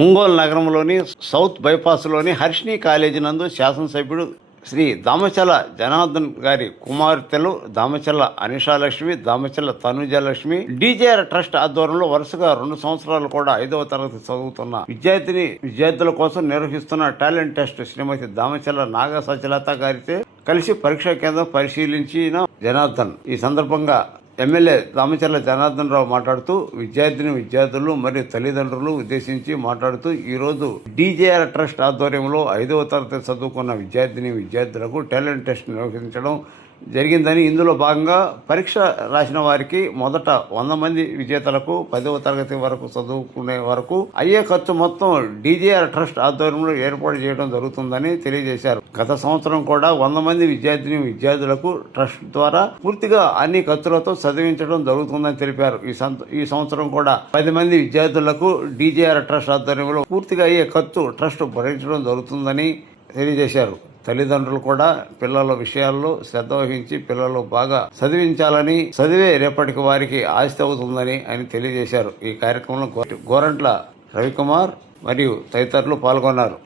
ఒంగోలు నగరంలోని south బైపాస్లోని Harshini college నందు శాసనసభ్యుడు శ్రీ దామచల జనార్దన్ గారి కుమార్తెలు దామచల అనిషాలక్ష్మి, దామచల తనుజలక్ష్మి డీజేఆర్ ట్రస్ట్ ఆధ్వర్యంలో వరుసగా 2 సంవత్సరాలు కూడా 5వ తరగతి చదువుతున్న విద్యార్థుల కోసం నిర్వహిస్తున్న టాలెంట్ టెస్ట్ శ్రీమతి దామచల నాగ సచలత గారితో కలిసి పరీక్షా కేంద్రం పరిశీలించిన జనార్దన్ ఈ సందర్భంగా ఎమ్మెల్యే దామచర్ల జనార్దన్ రావు మాట్లాడుతూ విద్యార్థులు మరియు తల్లిదండ్రులు ఉద్దేశించి మాట్లాడుతూ ఈరోజు డీజేఆర్ ట్రస్ట్ ఆధ్వర్యంలో 5వ తరగతి చదువుకున్న విద్యార్థులకు టాలెంట్ టెస్ట్ నిర్వహించడం జరిగిందని, ఇందులో భాగంగా పరీక్ష రాసిన వారికి మొదట 100 మంది విజేతలకు 10వ తరగతి వరకు చదువుకునే వరకు అయ్యే ఖర్చు మొత్తం డీజేఆర్ ట్రస్ట్ ఆధ్వర్యంలో ఏర్పాటు చేయడం జరుగుతుందని తెలియజేశారు. గత సంవత్సరం కూడా 100 మంది విద్యార్థులకు ట్రస్ట్ ద్వారా పూర్తిగా అన్ని ఖర్చులతో చదివించడం జరుగుతుందని తెలిపారు. ఈ సంవత్సరం కూడా 10 మంది విద్యార్థులకు డీజేఆర్ ట్రస్ట్ ఆధ్వర్యంలో పూర్తిగా అయ్యే ఖర్చు ట్రస్ట్ భరించడం జరుగుతుందని తెలియజేశారు. తల్లిదండ్రులు కూడా పిల్లల విషయాల్లో శ్రద్ధ వహించి పిల్లలు బాగా చదివించాలని, చదివే రేపటికి వారికి ఆస్తి అవుతుందని ఆయన తెలియజేశారు. ఈ కార్యక్రమంలో గోరంట్ల రవికుమార్ మరియు తదితరులు పాల్గొన్నారు.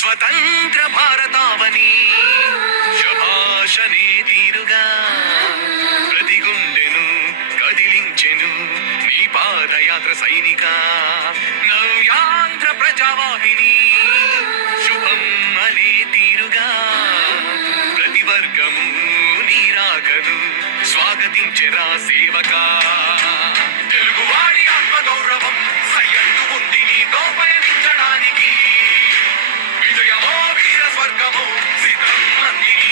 స్వతంత్ర భారతావని శభాషనే తీరుగా ప్రతి గుండెను కదిలించెను నీ పాదయాత్ర సైనిక నవ్యాంధ్ర ప్రజావాహిని శుభం అనే తీరుగా ప్రతి వర్గము నీరాకను స్వాగతించెరా సేవకా తెలుగువాడి ఆత్మగౌరవం సయ్యత్తు ఉంది నీతో పయనించడానికి విజయమో వీర స్వర్గమో సిద్ధం మందిని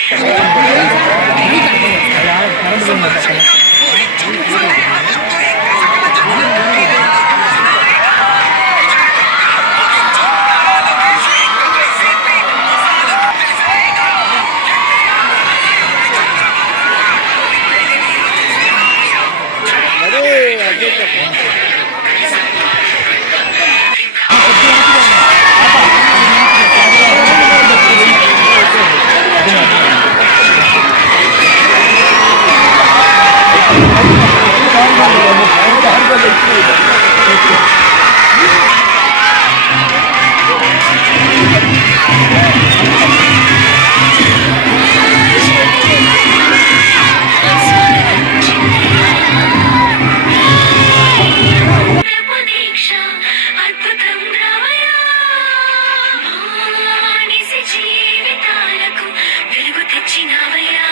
జీవితాలకు వెలుగు తెచ్చినవయ్యా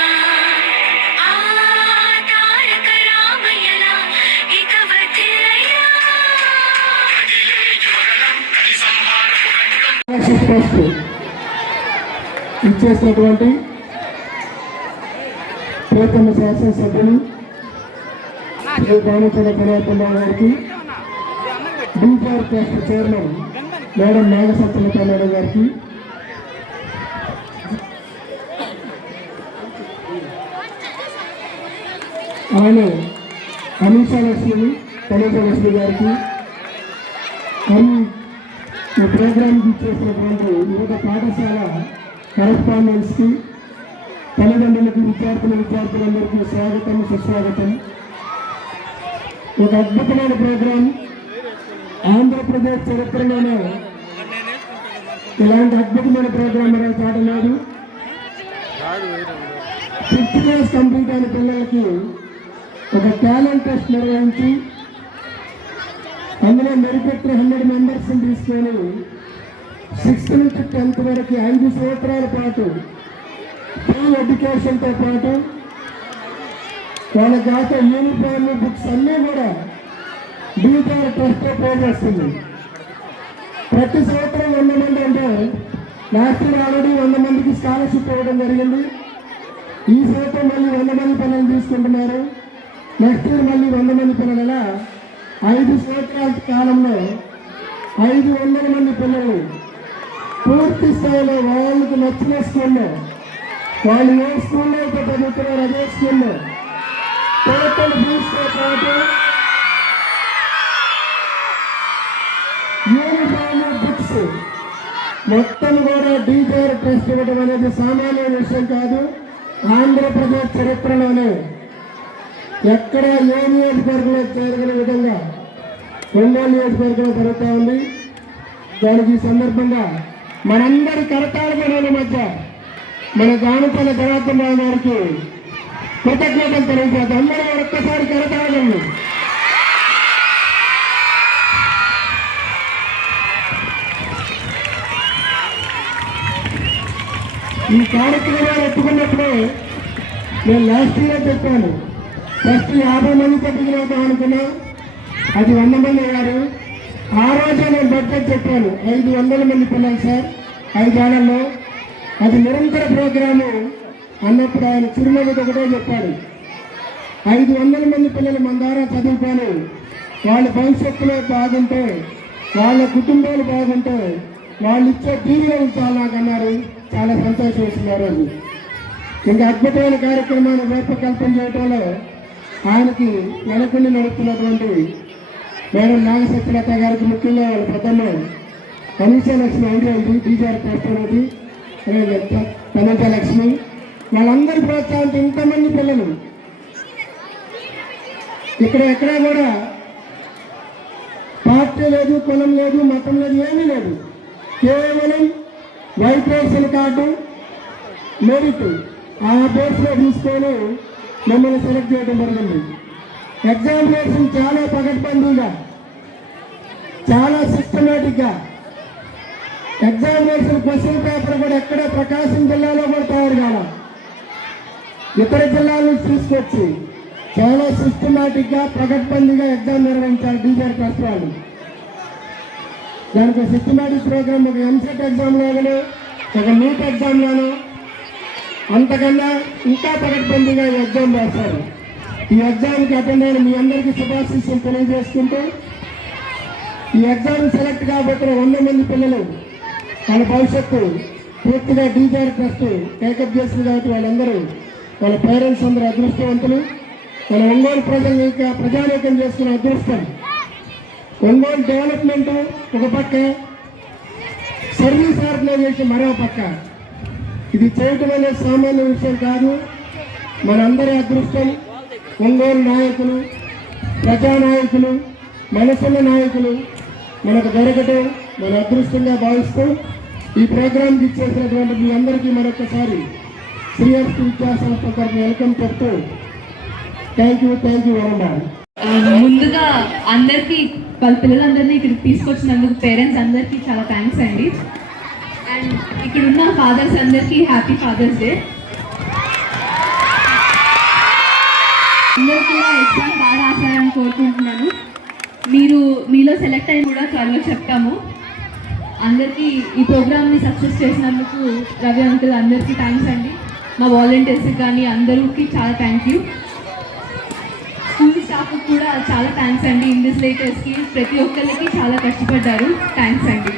తారక రామయ్యలా ఇక వర్ధిల్లయ్యా ఇచ్చేసినటువంటి ప్రియతమ శాసనసభ్యులు శ్రీ దామచల కళాపల్లి గారికి, DGR trust chairman madam Nagasatyalatha madam గారికి, అలానే అనీషా లక్ష్మి లక్ష్మి గారికి, ఈ ప్రోగ్రాంకి ఇచ్చేసినటువంటి వివిధ పాఠశాల కరెస్పాండెంట్స్కి, తల్లిదండ్రులకి, విద్యార్థులందరికీ స్వాగతం, సుస్వాగతం. ఒక అద్భుతమైన ప్రోగ్రాం. ఆంధ్రప్రదేశ్ చరిత్రలోనే ఇలాంటి అద్భుతమైన ప్రోగ్రాం మరో చాట లేదు. 5th క్లాస్ కంప్లీట్ అయిన పిల్లలకి ఒక టాలెంట్ టెస్ట్ నిర్వహించి అందులో మెరిపెట్టిన 100 మెంబర్స్ని తీసుకొని 6th నుంచి 10th వరకు 5 సంవత్సరాల పాటు ఫ్రీ ఎడ్యుకేషన్తో పాటు వాళ్ళ కాక యూనిఫామ్, బుక్స్ అన్నీ కూడా డీజీఆర్ ట్రస్ట్ పే చేస్తుంది. ప్రతి సంవత్సరం 100 మంది అంటే లాస్ట్ ఇయర్ ఆల్రెడీ 100 మందికి స్కాలర్షిప్ ఇవ్వడం జరిగింది. ఈ సంవత్సరం మళ్ళీ 100 మంది పిల్లలు తీసుకుంటున్నారు. నెక్స్ట్ ఇయర్ మళ్ళీ 100 మంది పిల్లలు. అలా 5 సంవత్సరాల కాలంలో 500 మంది పిల్లలు పూర్తి స్థాయిలో వాళ్ళకి నచ్చిన స్కూల్లో, వాళ్ళు ఏ స్కూల్లో అయితే చదువుతున్నారు అదే స్కూల్లో టోటల్ ఫీజుతో పాటు యూనిఫామ్, బుక్స్ మొత్తం కూడా డీజీఆర్ ట్రస్ట్ ఇవ్వడం అనేది సామాన్య విషయం కాదు. ఆంధ్రప్రదేశ్ చరిత్రలోనే ఎక్కడ ఏ నియోజకవర్గంలో జరగని విధంగా ఒంగోలు నియోజకవర్గంలో జరుగుతూ ఉంది. దానికి ఈ సందర్భంగా మనందరి కరతాళ మధ్య మన దామచల జనార్దన్ రావు గారికి కృతజ్ఞతలు తెలియజేద్దాం. అందరూ ఒక్కసారి కరతాళండి. ఈ కార్యక్రమాలు ఎత్తుకున్నప్పుడు నేను లాస్ట్ ఇయర్ చెప్పాను, ఫస్ట్ 50 మందితో బిగినవుతాం అనుకున్నా, అది 100 మంది అయ్యారు. ఆ రోజే నేను బడ్జెట్ చెప్పాను 500 మంది పిల్లలు సార్ 5 ఏళ్లలో. అది నిరంతర ప్రోగ్రాము అన్నప్పుడు ఆయన చిరునవ్వుతో ఒకటే చెప్పాడు, 500 మంది పిల్లలు మన ద్వారా చదువుతాను, వాళ్ళ భవిష్యత్తులో బాగుంటే, వాళ్ళ కుటుంబాలు బాగుంటే, వాళ్ళు ఇచ్చే దీవెనలు చాలా నాకు అన్నారు. చాలా సంతోషం వేస్తున్నారు. అది ఇంకా అద్భుతమైన కార్యక్రమాన్ని రూపకల్పన చేయడంలో ఆయనకి వెనకుండి నడుపుతున్నటువంటి మేడం నాగసత్యలత గారికి, ముఖ్యంగా వాళ్ళ ప్రథమ అనీషా లక్ష్మి ఐడియా ఇది డీజీఆర్ ట్రస్ట్ అనేది, తనుజ లక్ష్మి, వాళ్ళందరి ప్రోత్సాహంతో ఇంతమంది పిల్లలు ఇక్కడ ఎక్కడా కూడా పార్టీ లేదు, కులం లేదు, మతం లేదు, ఏమీ లేదు. కేవలం వైబ్రేషన్ కార్డు, మెరిట్ ఆ బేస్లో తీసుకొని మమ్మల్ని సెలెక్ట్ చేయడం జరిగింది. ఎగ్జామినేషన్ చాలా పకడ్బందీగా, చాలా సిస్టమేటిక్గా ఎగ్జామినేషన్ క్వశ్చన్ పేపర్ కూడా ఎక్కడ ప్రకాశం జిల్లాలో కూడా తయారు కాల, ఇతర జిల్లాల నుంచి తీసుకొచ్చి చాలా సిస్టమేటిక్గా పకడ్బందీగా ఎగ్జామ్ నిర్వహించారు డీజీఆర్ ట్రస్ట్ వాళ్ళు. దానికి సిస్టమేటిక్ ప్రోగ్రామ్ ఒక ఎంసెట్ ఎగ్జామ్లోనూ, ఒక నీట్ ఎగ్జామ్లోనూ అంతకన్నా ఇంకా పకడ్బందీగా ఈ ఎగ్జామ్ రాస్తారు. ఈ ఎగ్జామ్కి అటెండ్ అయిన మీ అందరికీ శుభాశీస్సులు తెలియజేసుకుంటూ, ఈ ఎగ్జామ్ సెలెక్ట్ కాబోతున్న 100 మంది పిల్లలు వాళ్ళ భవిష్యత్తు పూర్తిగా డీజీఆర్ ట్రస్ట్ టేకప్ చేసింది కాబట్టి వాళ్ళందరూ, వాళ్ళ పేరెంట్స్ అందరూ అదృష్టవంతులు. మన ఒంగోలు ప్రజానీకం చేసుకున్న అదృష్టం. ఒంగోలు డెవలప్మెంట్ ఒక పక్క, సర్వీస్ ఆర్గనైజేషన్ మరో పక్క. ఇది చేయటం అనేది సామాన్య విషయం కాదు. మనందరి అదృష్టం. ఒంగోలు నాయకులు, ప్రజానాయకులు, మనసున్న నాయకులు మనకు దొరకటం మన అదృష్టంగా భావిస్తూ ఈ ప్రోగ్రాంకి ఇచ్చేసినటువంటి మీ అందరికీ మరొకసారి శ్రీహర్షి విద్యా సంస్థ తరఫున వెల్కమ్ చెప్తూ థ్యాంక్ యూ వెరీ మచ్. ముందుగా అందరికీ వాళ్ళ పిల్లలందరినీ ఇక్కడికి తీసుకొచ్చినందుకు పేరెంట్స్ అందరికీ చాలా థ్యాంక్స్ అండి. అండ్ ఇక్కడున్న ఫాదర్స్ అందరికీ హ్యాపీ ఫాదర్స్ డే. అందరూ కూడా ఎగ్జామ్ బాగా రాశారని కోరుకుంటున్నాను. మీలో సెలెక్ట్ అయిన కూడా త్వరలో చెప్తాము. అందరికీ ఈ ప్రోగ్రామ్ని సక్సెస్ చేసినందుకు రవి అంకుల్ అందరికీ థ్యాంక్స్ అండి. మా వాలంటీర్స్కి కానీ అందరికీ చాలా థ్యాంక్ యూ. స్కూల్ స్టాఫ్కి కూడా చాలా థ్యాంక్స్ అండి. ఇన్విజిలేటర్స్కి ప్రతి ఒక్కరికి చాలా కష్టపడ్డారు. థ్యాంక్స్ అండి.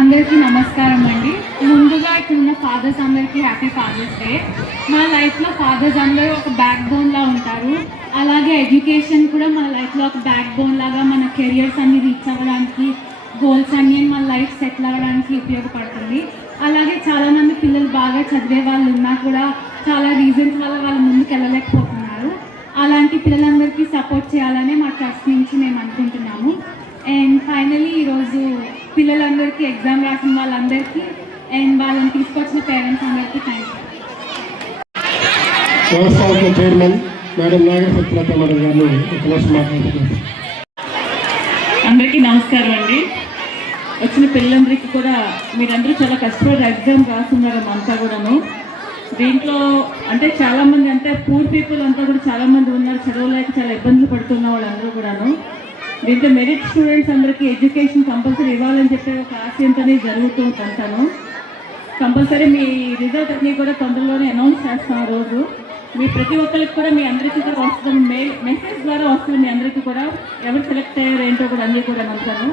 అందరికీ నమస్కారం అండి. ముందుగా ఇక్కడ ఉన్న ఫాదర్స్ అందరికీ హ్యాపీ ఫాదర్స్ డే. మన లైఫ్లో ఫాదర్స్ అందరూ ఒక బ్యాక్ బోన్లా ఉంటారు. అలాగే ఎడ్యుకేషన్ కూడా మన లైఫ్లో ఒక బ్యాక్ బోన్ లాగా మన కెరియర్స్ అన్ని రీచ్ అవ్వడానికి, గోల్స్ అన్ని మన లైఫ్ సెటిల్ అవ్వడానికి ఉపయోగపడుతుంది. అలాగే చాలామంది పిల్లలు బాగా చదివే వాళ్ళు ఉన్నా కూడా చాలా రీజన్స్ వల్ల వాళ్ళు ముందుకు వెళ్ళలేకపోతున్నారు. అలాంటి పిల్లలందరికీ సపోర్ట్ చేయాలనే మా ట్రస్ట్ నుంచి మేము అనుకుంటున్నాము. అండ్ ఫైనలీ ఈరోజు పిల్లలందరికీ ఎగ్జామ్ రాసిన వాళ్ళందరికీ అండ్ వాళ్ళని తీసుకొచ్చిన పేరెంట్స్ అందరికీ థ్యాంక్ యూ. వ్యవస్థాపక చైర్మన్ మేడం నాగసత్యలత మేడం గారు మాట్లాడుతున్నారు. అందరికీ నమస్కారం అండి. వచ్చిన పిల్లలందరికీ కూడా మీరందరూ చాలా కష్టపడి ఎగ్జామ్ రాస్తున్నారు అంతా కూడాను. దీంట్లో అంటే చాలామంది అంటే పూర్ పీపుల్ అంతా కూడా చాలామంది ఉన్నారు, చదవలేక చాలా ఇబ్బందులు పడుతున్న వాళ్ళందరూ కూడాను. దీంట్లో మెరిట్ స్టూడెంట్స్ అందరికీ ఎడ్యుకేషన్ కంపల్సరీ ఇవ్వాలని చెప్పే ఒక ఆశయంతోనే జరుగుతూ ఉంటాను. కంపల్సరీ మీ రిజల్ట్ అన్నీ కూడా తొందరలోనే అనౌన్స్ చేస్తాం. ఆ రోజు మీ ప్రతి ఒక్కరికి కూడా మీ అందరికీ కూడా వస్తుంది, మెసేజ్ ద్వారా వస్తుంది మీ అందరికీ కూడా. ఎవరు సెలెక్ట్ అయ్యారు ఏంటో కూడా అన్నీ కూడా అంటాను.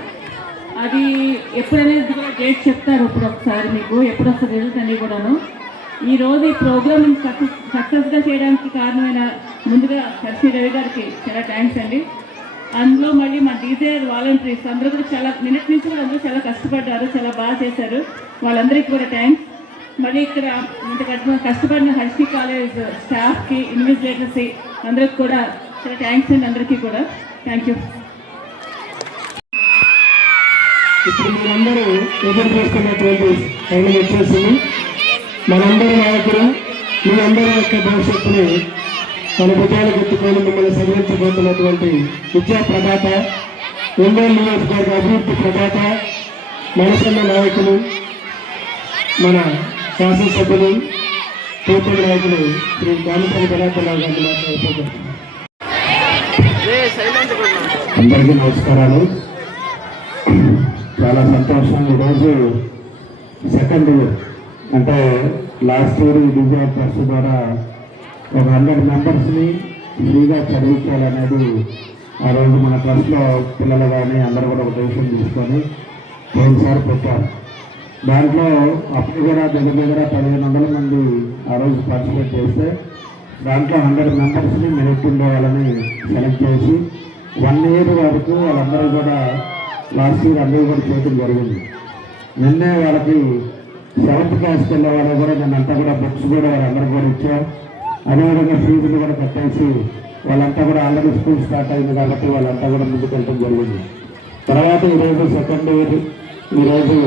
అది ఎప్పుడనేది కూడా డేట్ చెప్తారు ఇప్పుడు ఒకసారి మీకు ఎప్పుడు వస్తుంది రిజల్ట్ అన్నీ కూడాను. ఈరోజు ఈ ప్రోగ్రామ్ సక్సెస్గా చేయడానికి కారణమైన ముందుగా హర్షి రవి గారికి చాలా థ్యాంక్స్ అండి. అందులో మళ్ళీ మా డీజేఆర్ వాలంటీర్స్ అందరూ కూడా చాలా నిన్నటి నుంచి కూడా అందరూ చాలా కష్టపడ్డారు, చాలా బాగా చేశారు. వాళ్ళందరికీ కూడా థ్యాంక్స్. మళ్ళీ ఇక్కడ ఇంత కష్టపడిన హర్షి కాలేజ్ స్టాఫ్కి, ఇన్విజిలేటర్స్కి అందరికి కూడా చాలా థ్యాంక్స్ అండి. అందరికీ కూడా థ్యాంక్ యూ. ఇప్పుడు మీరందరూ ఎదురు చూస్తున్నటువంటి టైం వచ్చేసింది. మనందరి నాయకులు మీ అందరి యొక్క భవిష్యత్తుని మన భుజాలు ఎత్తుకొని మిమ్మల్ని చదివించబోతున్నటువంటి విద్యా ప్రదాత, ఒంగోలు నియోజకవర్గ అభివృద్ధి ప్రదాత, మనసున్న నాయకులు, మన శాసనసభ్యులు, కూతురు నాయకులు శ్రీ దామచల జనార్దనరావు గారిని మాట్లాడుతున్నారు. అందరికీ నమస్కారాలు. చాలా సంతోషం. ఈరోజు సెకండ్ ఇయర్ అంటే లాస్ట్ ఇయర్ డిజైన్ ట్రస్ట్ ద్వారా ఒక 100 మెంబర్స్ని ఫ్రీగా చదివించాలనేది ఆ రోజు మన ట్రస్ట్లో పిల్లలు కానీ అందరూ కూడా ఒక డెసిషన్ తీసుకొని పోయినసారి పెట్టారు. దాంట్లో అప్పుడు కూడా దగ్గర 1500 మంది ఆ రోజు పార్టిసిపేట్ చేస్తే దాంట్లో 100 మెంబర్స్ని మెరిట్ ఉండే వాళ్ళని సెలెక్ట్ చేసి 1 ఇయర్ వరకు వాళ్ళందరూ కూడా లాస్ట్ ఇయర్ అందరూ కూడా చేయడం జరిగింది. నిన్నే వాళ్ళకి 7th క్లాస్కి వెళ్ళే వాళ్ళు కూడా నిన్నంతా కూడా బుక్స్ కూడా వాళ్ళందరూ కూడా ఇచ్చాం. అదేవిధంగా ఫీజులు కూడా కట్టేసి వాళ్ళంతా కూడా ఆల్రెడీ స్కూల్ స్టార్ట్ అయింది కాబట్టి వాళ్ళంతా కూడా ముందుకు వెళ్ళడం జరిగింది. తర్వాత ఈరోజు సెకండ్ ఇయర్ ఈరోజు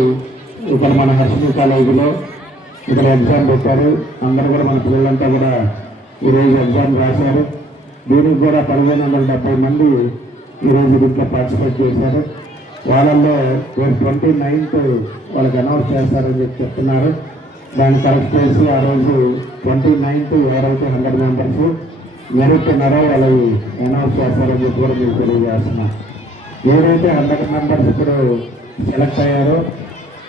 ఇక్కడ మన హర్షి కాలేజీలో ఇక్కడ ఎగ్జామ్ పెట్టారు. అందరూ కూడా మన పిల్లలంతా కూడా ఈరోజు ఎగ్జామ్ రాశారు. దీనికి కూడా 1570 మంది ఈరోజు దీంట్లో పార్టిసిపేట్ చేశారు. వాళ్ళల్లో 29th వాళ్ళకి అనౌన్స్ చేస్తారని చెప్పి చెప్తున్నారు. దాన్ని కరెక్ట్ చేసి ఆ రోజు 29th ఎవరైతే 100 మెంబర్స్ మెరిట్ ఉన్నారో వాళ్ళకి అనౌన్స్ చేస్తారని చెప్పి కూడా మీకు తెలియజేస్తున్నాం. ఎవరైతే 100 మెంబర్స్ ఇప్పుడు సెలెక్ట్ అయ్యారో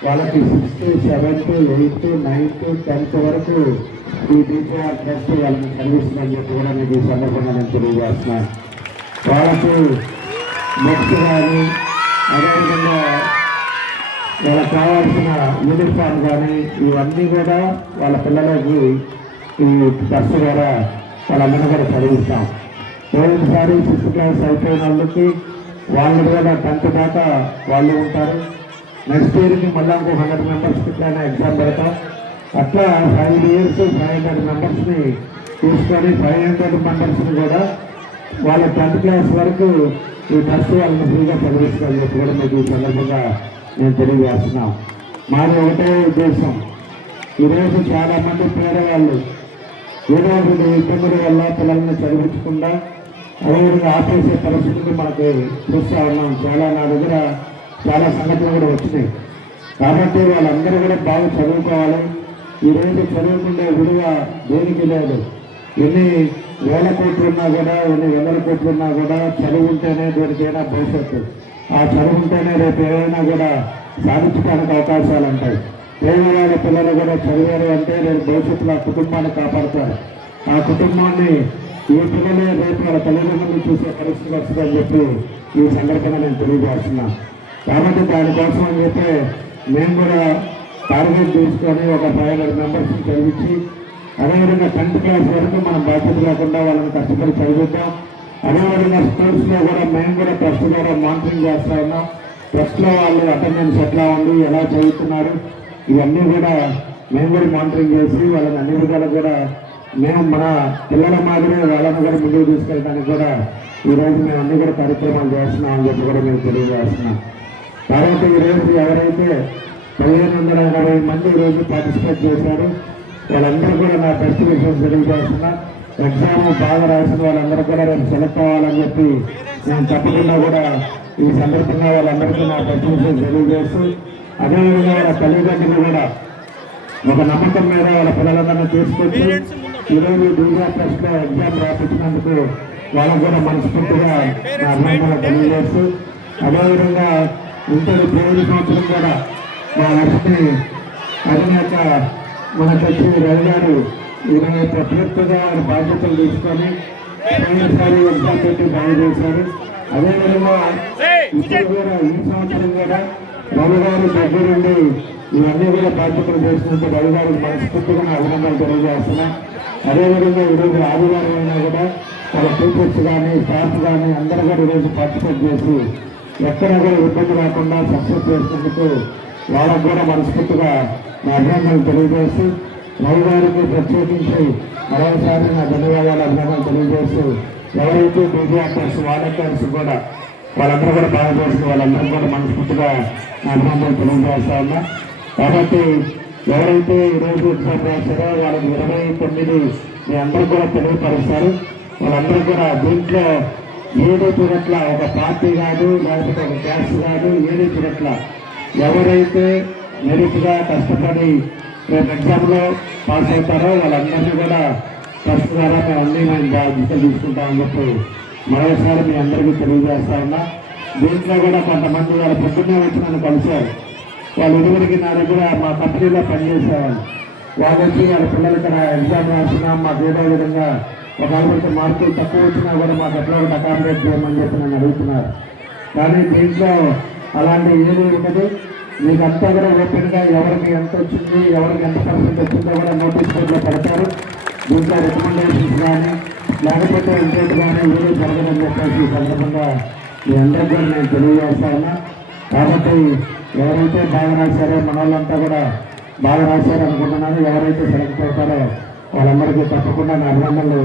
వాళ్ళకి 6th, 7th, 8th, 9th, 10th వరకు ఈ డీజేఆర్ ట్రస్ట్ వాళ్ళకి కనిపిస్తుందని చెప్పి కూడా మీకు ఈ సందర్భంగా నేను తెలియజేస్తున్నాను. వాళ్ళకి బుక్స్ కానీ అదేవిధంగా వాళ్ళకి కావాల్సిన యూనిఫామ్ కానీ ఇవన్నీ కూడా వాళ్ళ పిల్లలకి ఈ బస్సు ద్వారా వాళ్ళందరూ కూడా చదివిస్తాం. పోయినసారి 6th క్లాస్ అయిపోయిన వాళ్ళకి వాళ్ళు కూడా 10th దాకా వాళ్ళు ఉంటారు. నెక్స్ట్ ఇయర్కి మళ్ళీ ఇంకో 100 మెంబర్స్కి ఇట్లానే ఎగ్జామ్ పెడతాం. అట్లా 5 years 500 మెంబర్స్ని తీసుకొని 500 మెంబర్స్ని కూడా వాళ్ళ 10th క్లాస్ వరకు ఈ బస్సు వాళ్ళని ఫ్రీగా చదివిస్తారని చెప్పి కూడా మీకు ఈ సందర్భంగా నేను తెలియజేస్తున్నాం. మాది ఒకటే ఉద్దేశం, ఈరోజు చాలామంది పేదవాళ్ళు ఏదో ఒక ఇబ్బందుల వల్ల పిల్లల్ని చదివించకుండా అదేవిధంగా ఆపేసే పరిస్థితులు మనకి చూస్తూ ఉన్నాం. నా దగ్గర చాలా సంఘటనలు కూడా వచ్చినాయి. కాబట్టి వాళ్ళందరూ కూడా బాగా చదువుకోవాలి. ఈరోజు చదువుకునే విలువ దేనికి లేదు. ఎన్ని వేల కోట్లు ఉన్నా కూడా, ఎన్ని వందల కోట్లు ఉన్నా కూడా చదువు ఉంటేనే దేనికైనా భవిష్యత్తు. ఆ చదువు ఉంటేనే రేపు ఏమైనా కూడా సాధించడానికి అవకాశాలు ఉంటాయి. పేదవాళ్ళ పిల్లలు కూడా చదివారు అంటే రేపు భవిష్యత్తులో ఆ కుటుంబాన్ని కాపాడుతారు. ఆ కుటుంబాన్ని ఈ పిల్లలే రేపు వాళ్ళ తల్లిదండ్రులను చూసే పరిస్థితి వస్తుందని చెప్పి ఈ సందర్భంగా నేను తెలియజేస్తున్నాను. కాబట్టి దానికోసం అని చెప్పి మేము కూడా టార్గెట్ తీసుకొని ఒక 500 మెంబర్స్ని చదివించి అదేవిధంగా 10th క్లాస్ వరకు మనం బాధ్యత లేకుండా వాళ్ళని కష్టపడి చదివిద్దాం. అదేవిధంగా స్కూల్స్లో కూడా మేము కూడా ట్రస్ట్ ద్వారా మానిటరింగ్ చేస్తూ ఉన్నాం. ట్రస్ట్లో వాళ్ళు అటెండెన్స్ ఎట్లా ఉంది, ఎలా చదువుతున్నారు, ఇవన్నీ కూడా మేము కూడా మానిటరింగ్ చేసి వాళ్ళని అన్ని విధాలు కూడా మేము మన పిల్లల మాదిరి వాళ్ళని కూడా ముందుకు తీసుకెళ్ళడానికి కూడా ఈరోజు మేము అన్ని కూడా కార్యక్రమాలు చేస్తున్నాం అని చెప్పి కూడా మేము తెలియజేస్తున్నాం. కాబట్టి ఈరోజు ఎవరైతే 1580 మంది ఈరోజు పార్టిసిపేట్ చేశారు వాళ్ళందరూ కూడా నా బెస్ట్ విషయం తెలియజేస్తున్నా. ఎగ్జామ్ బాగా రాసిన వాళ్ళందరూ కూడా రేపు సెలెక్ట్ అవ్వాలని చెప్పి నేను తప్పకుండా కూడా ఈ సందర్భంగా వాళ్ళందరికీ నా బెస్ట్ విషయం తెలియజేస్తూ అదేవిధంగా వాళ్ళ తల్లిదండ్రులు కూడా ఒక నమ్మకం మీద వాళ్ళ పిల్లలందరినీ తీసుకొచ్చి ఈరోజు దుర్గా ట్రస్ట్లో ఎగ్జామ్ రాపించినందుకు వాళ్ళకు కూడా మనస్ఫూర్తిగా నా అభినందనలు తెలియజేస్తూ అదేవిధంగా ఇంతటి 5 సంవత్సరం కూడా మా లక్ష్మి అధినేత మనకు వచ్చి రవి గారు ఈరోజు పూర్తిగా ఆయన బాధ్యతలు తీసుకొని పోయినసారి ఎగ్జామ్ పెట్టి బాగా చేశారు. అదేవిధంగా ఇప్పుడు కూడా ఈ సంవత్సరం కూడా రవి గారు దగ్గరుండి ఇవన్నీ కూడా బాధ్యతలు చేసినందుకు రవి గారికి మనస్ఫూర్తిగా నా అభినందనలు తెలియజేస్తున్నా. అదేవిధంగా ఈరోజు ఆదివారం అయినా కూడా వాళ్ళ టీచర్స్ కానీ స్టాఫ్ కానీ అందరూ కూడా ఈరోజు పార్టిసిపేట్ చేసి ఎక్కడ కూడా ఇబ్బంది లేకుండా సక్సెస్ చేసినందుకు వాళ్ళకు కూడా మనస్ఫూర్తిగా నా అభినందనలు తెలియజేస్తూ రవి గారికి ప్రత్యేకించి మరోసారి నా ధన్యవాదాలు అభినందనలు తెలియజేస్తూ ఎవరైతే మీడియాటర్స్ వాలంటీర్స్ కూడా వాళ్ళందరూ కూడా బాగా చేసి వాళ్ళందరూ కూడా మనస్ఫూర్తిగా నా అభినందనలు తెలియజేస్తా ఉన్నా. కాబట్టి ఎవరైతే ఈరోజు ఎగ్జామ్ రాశారో వాళ్ళకి 29 మీ అందరూ కూడా తెలియపరుస్తారు. వాళ్ళందరూ కూడా దీంట్లో ఏదో చూడట్ల ఒక పార్టీ కాదు, లేకపోతే ఒక క్యాస్ట్ కాదు, ఏదో చూడట్ల ఎవరైతే మెరిట్గా కష్టపడి రేపు ఎగ్జామ్లో పాస్ అవుతారో వాళ్ళందరినీ కూడా ట్రస్ట్ ద్వారా మేము బాధ్యతలు తీసుకుంటామని చెప్పి మరోసారి మీ అందరికీ తెలియజేస్తా ఉన్నా. దీంట్లో కూడా కొంతమంది వాళ్ళ పొద్దున్నే వచ్చి నన్ను కలిశారు. వాళ్ళు ఇరువురికి నా దగ్గర మా కంపెనీలో పనిచేసేవాళ్ళు. వాళ్ళు వచ్చి వాళ్ళ పిల్లలు ఇక్కడ ఎగ్జామ్ రాస్తున్నాం, మాకు ఏదో విధంగా ఒక 40 మార్కులు తక్కువ వచ్చినా కూడా మాకు ఎట్లా ఒకటి అకామిడేట్ చేయమని చెప్పి నన్ను అడుగుతున్నారు. కానీ దీంట్లో అలాంటి ఏది ఉండదు. మీకు అంతా కూడా ఓపెన్గా ఎవరికి ఎంత వచ్చింది, ఎవరికి ఎంత పర్సెంట్ వచ్చిందో కూడా నోటీస్ బోర్డులో పెడతారు. దీంట్లో రికమెండేషన్స్ కానీ లేకపోతే ఇంటేట్ కానీ ఏదో జరగదని చెప్పేసి ఈ సందర్భంగా మీ అందరికీ కూడా నేను తెలియజేస్తా ఉన్నా. కాబట్టి ఎవరైతే బాగా రాశారో మన వాళ్ళంతా కూడా బాగా రాశారు అనుకుంటున్నాను. ఎవరైతే సెలెక్ట్ అవుతారో వాళ్ళందరికీ తప్పకుండా నా అభినందనలు.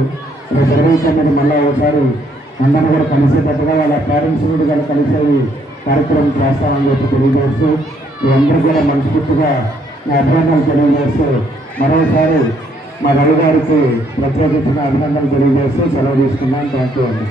రేపు 29 మళ్ళీ ఒకసారి అందరినీ కూడా కలిసేటట్టుగా వాళ్ళ పేరెంట్స్ కూడా కలిసేవి కార్యక్రమం చేస్తామని చెప్పి తెలియజేస్తూ మీ అందరూ కూడా మనస్ఫూర్తిగా నా అభినందనలు తెలియజేస్తూ మరోసారి మా రవి గారికి ప్రత్యేకించిన అభినందనలు తెలియజేస్తూ సెలవు తీసుకున్నాను. థ్యాంక్ యూ అండి.